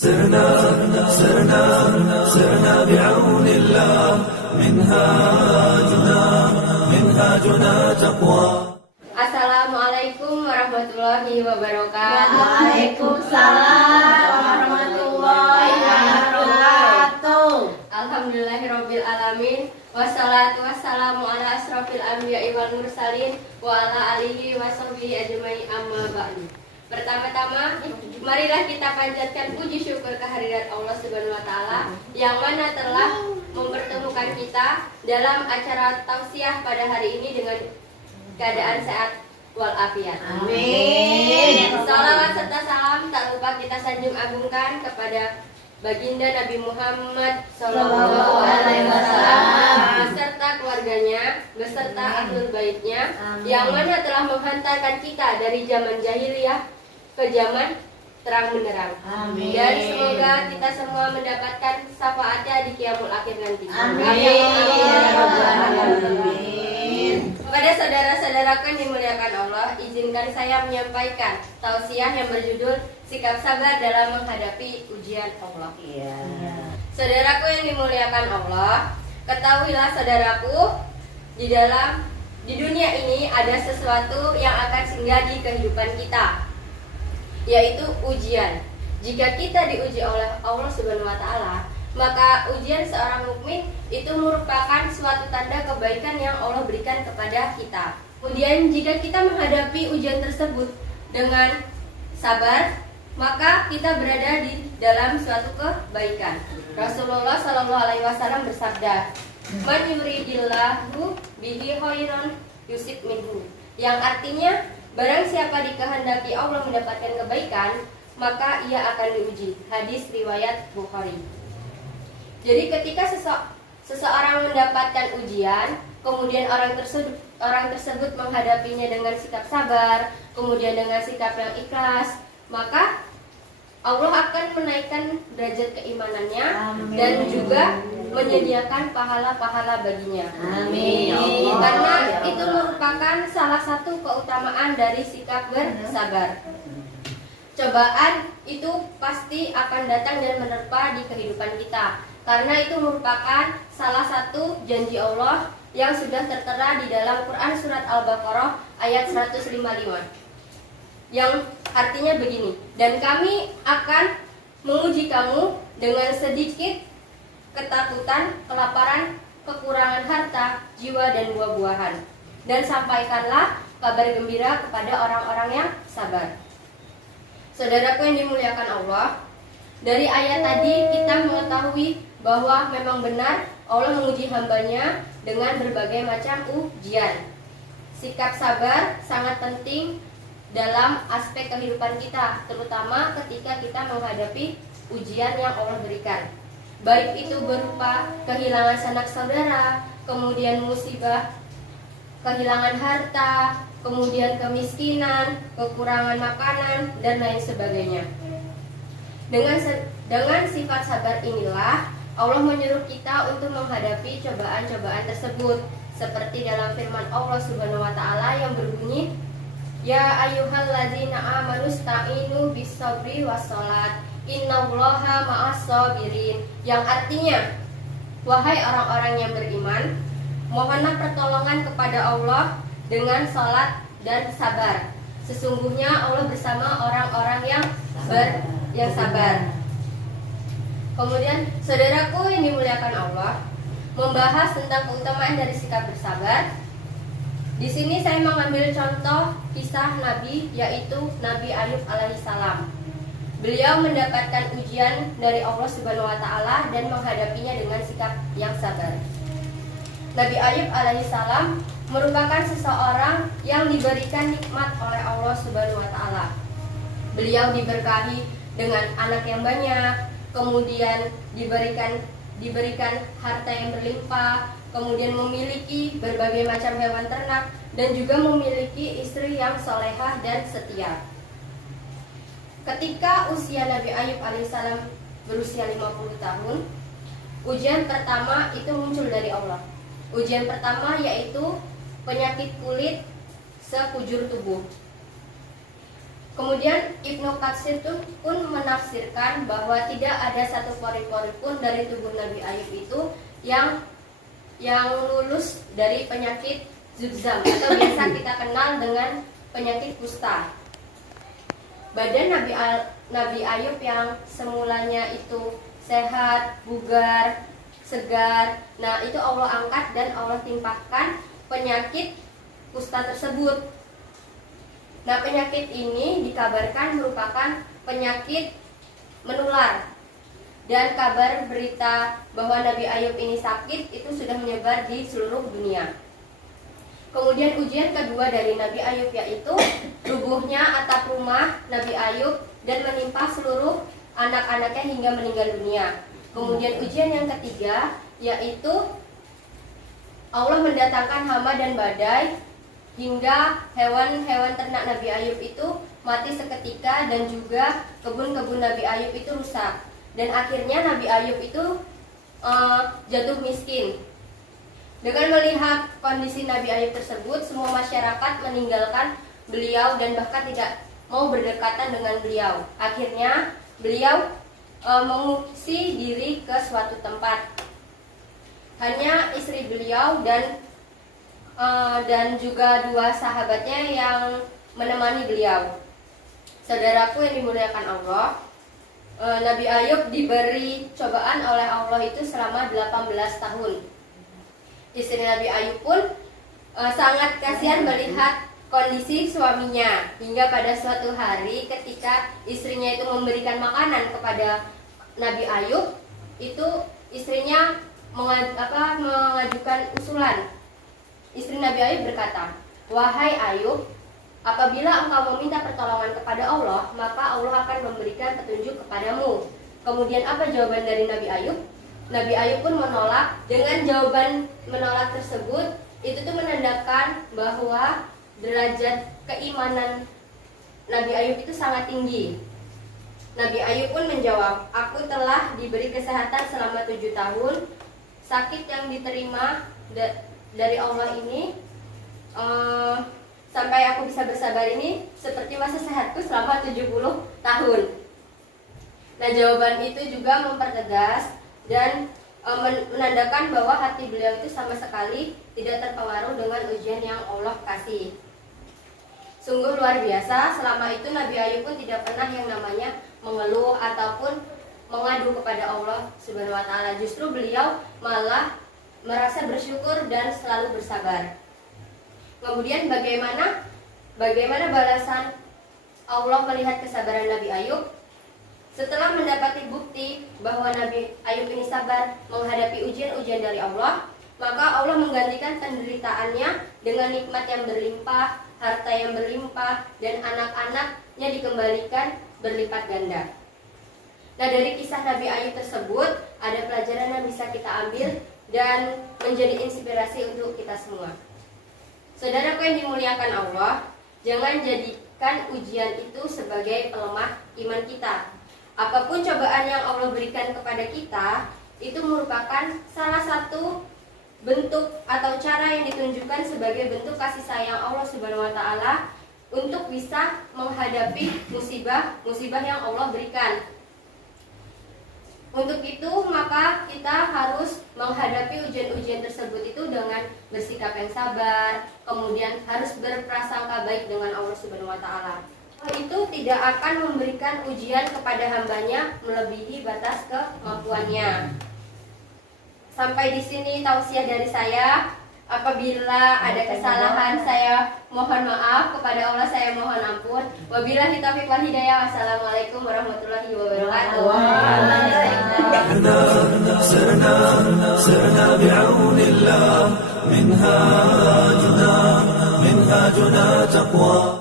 سرنا سرنا سرنا بعون الله منهاجنا تقوى. Assalamualaikum warahmatullahi wabarakatuh. Waalaikumsalam warahmatullahi wabarakatuh. Alhamdulillahirabbil alamin. Wassalatu wassalamu ala asrofil anbiya'i wal mursalin wa ala alihi wa sahbihi ajma'i amma ba'du. Pertama-tama, marilah kita panjatkan puji syukur kehadirat Allah Subhanahu wa taala yang mana telah mempertemukan kita dalam acara tausiah pada hari ini dengan keadaan sehat walafiat. Amin. Salawat serta salam tak lupa kita sanjung agungkan kepada baginda Nabi Muhammad Sallallahu Alaihi Wasallam beserta keluarganya, beserta ahlul baitnya, yang mana telah menghantarkan kita dari zaman jahiliyah ke zaman terang benderang. Amin. Dan semoga kita semua mendapatkan syafaatnya di kiamul akhir nanti. Amin. Kepada saudara-saudaraku yang dimuliakan Allah, izinkan saya menyampaikan tausiah yang berjudul sikap sabar dalam menghadapi ujian Allah. Saudaraku yang dimuliakan Allah, ketahuilah saudaraku, di dunia ini ada sesuatu yang akan singgah di kehidupan kita, yaitu ujian. Jika kita diuji oleh Allah Subhanahu wa taala, maka ujian seorang mukmin itu merupakan suatu tanda kebaikan yang Allah berikan kepada kita. Kemudian jika kita menghadapi ujian tersebut dengan sabar, maka kita berada di dalam suatu kebaikan. Rasulullah Shallallahu Alaihi Wasallam bersabda, "Man yuridillahu bihi khairan yusib minhu," yang artinya barang siapa dikehendaki Allah mendapatkan kebaikan, maka ia akan diuji. Hadis riwayat Bukhari. Jadi ketika seseorang mendapatkan ujian, kemudian orang tersebut menghadapinya dengan sikap sabar, kemudian dengan sikap yang ikhlas, maka Allah akan menaikkan derajat keimanannya. Amin. Dan juga menyediakan pahala-pahala baginya. Amin. Karena itu merupakan salah satu keutamaan dari sikap bersabar. Cobaan itu pasti akan datang dan menerpa di kehidupan kita, karena itu merupakan salah satu janji Allah yang sudah tertera di dalam Quran surat Al-Baqarah ayat 155, yang artinya begini, "Dan kami akan menguji kamu dengan sedikit ketakutan, kelaparan, kekurangan harta, jiwa dan buah-buahan, dan sampaikanlah kabar gembira kepada orang-orang yang sabar." Saudaraku yang dimuliakan Allah, dari ayat tadi kita mengetahui bahwa memang benar Allah menguji hambanya dengan berbagai macam ujian. Sikap sabar sangat penting dalam aspek kehidupan kita, terutama ketika kita menghadapi ujian yang Allah berikan. Baik itu berupa kehilangan sanak saudara, kemudian musibah, kehilangan harta, kemudian kemiskinan, kekurangan makanan, dan lain sebagainya. Dengan sifat sabar inilah Allah menyuruh kita untuk menghadapi cobaan-cobaan tersebut, seperti dalam firman Allah Subhanahu wa taala yang berbunyi, "Ya ayyuhalladzina amanu sta'inu bis-sabri was-shalat, innallaha ma'as-sabirin," yang artinya, wahai orang-orang yang beriman, mohonlah pertolongan kepada Allah dengan salat dan sabar. Sesungguhnya Allah bersama orang-orang yang sabar. Kemudian saudaraku yang dimuliakan Allah, membahas tentang keutamaan dari sikap bersabar. Di sini saya mengambil contoh kisah Nabi, yaitu Nabi Ayub alaihissalam. Beliau mendapatkan ujian dari Allah Subhanahu wa taala dan menghadapinya dengan sikap yang sabar. Nabi Ayub alaihissalam merupakan seseorang yang diberikan nikmat oleh Allah Subhanahu wa taala. Beliau diberkahi dengan anak yang banyak, kemudian diberikan harta yang berlimpah, kemudian memiliki berbagai macam hewan ternak, dan juga memiliki istri yang solehah dan setia. Ketika usia Nabi Ayub alaihissalam berusia 50 tahun, ujian pertama itu muncul dari Allah. Ujian pertama yaitu penyakit kulit sekujur tubuh. Kemudian Ibnu Katsir pun menafsirkan bahwa tidak ada satu pori-pori pun dari tubuh Nabi Ayub itu yang lulus dari penyakit zugzam atau biasa kita kenal dengan penyakit kusta. Badan Nabi Ayub yang semulanya itu sehat, bugar, segar, nah itu Allah angkat dan Allah timpahkan penyakit kusta tersebut. Nah, penyakit ini dikabarkan merupakan penyakit menular. Dan kabar berita bahwa Nabi Ayub ini sakit itu sudah menyebar di seluruh dunia. Kemudian ujian kedua dari Nabi Ayub yaitu rubuhnya atap rumah Nabi Ayub dan menimpa seluruh anak-anaknya hingga meninggal dunia. Kemudian ujian yang ketiga yaitu Allah mendatangkan hama dan badai hingga hewan-hewan ternak Nabi Ayub itu mati seketika dan juga kebun-kebun Nabi Ayub itu rusak. Dan akhirnya Nabi Ayub itu jatuh miskin. Dengan melihat kondisi Nabi Ayub tersebut, semua masyarakat meninggalkan beliau dan bahkan tidak mau berdekatan dengan beliau. Akhirnya beliau mengungsi diri ke suatu tempat. Hanya istri beliau dan juga dua sahabatnya yang menemani beliau. Saudaraku yang dimuliakan Allah, Nabi Ayub diberi cobaan oleh Allah itu selama 18 tahun. Istri Nabi Ayub pun sangat kasihan melihat kondisi suaminya, hingga pada suatu hari ketika istrinya itu memberikan makanan kepada Nabi Ayub, itu istrinya mengajukan usulan. Istri Nabi Ayub berkata, "Wahai Ayub, apabila engkau meminta pertolongan kepada Allah, maka Allah akan memberikan petunjuk kepadamu." Kemudian apa jawaban dari Nabi Ayub? Nabi Ayub pun menolak. Dengan jawaban menolak tersebut, itu tuh menandakan bahwa derajat keimanan Nabi Ayub itu sangat tinggi. Nabi Ayub pun menjawab, "Aku telah diberi kesehatan selama 7 tahun. Sakit yang diterima dari Allah ini sampai aku bisa bersabar ini seperti masa sehatku selama 70 tahun. Nah, jawaban itu juga mempertegas dan menandakan bahwa hati beliau itu sama sekali tidak terpengaruh dengan ujian yang Allah kasih. Sungguh luar biasa, selama itu Nabi Ayub pun tidak pernah yang namanya mengeluh ataupun mengadu kepada Allah Subhanahu wa taala. Justru beliau malah merasa bersyukur dan selalu bersabar. Kemudian bagaimana balasan Allah melihat kesabaran Nabi Ayub? Setelah mendapati bukti bahwa Nabi Ayub ini sabar menghadapi ujian-ujian dari Allah, maka Allah menggantikan penderitaannya dengan nikmat yang berlimpah, harta yang berlimpah, dan anak-anaknya dikembalikan berlipat ganda. Nah, dari kisah Nabi Ayub tersebut ada pelajaran yang bisa kita ambil dan menjadi inspirasi untuk kita semua. Saudaraku yang dimuliakan Allah, jangan jadikan ujian itu sebagai pelemah iman kita. Apapun cobaan yang Allah berikan kepada kita, itu merupakan salah satu bentuk atau cara yang ditunjukkan sebagai bentuk kasih sayang Allah Subhanahu wa taala untuk bisa menghadapi musibah yang Allah berikan. Untuk itu maka kita harus menghadapi ujian-ujian tersebut itu dengan bersikap yang sabar, kemudian harus berprasangka baik dengan Allah Subhanahu wa taala. Itu tidak akan memberikan ujian kepada hambanya melebihi batas kemampuannya. Sampai di sini tausiah dari saya. Apabila ada kesalahan saya mohon maaf, kepada Allah saya mohon ampun. Wabillahi taufiq wal hidayah. Wassalamualaikum warahmatullahi wabarakatuh. سرنا بعون الله منهاجنا تقوى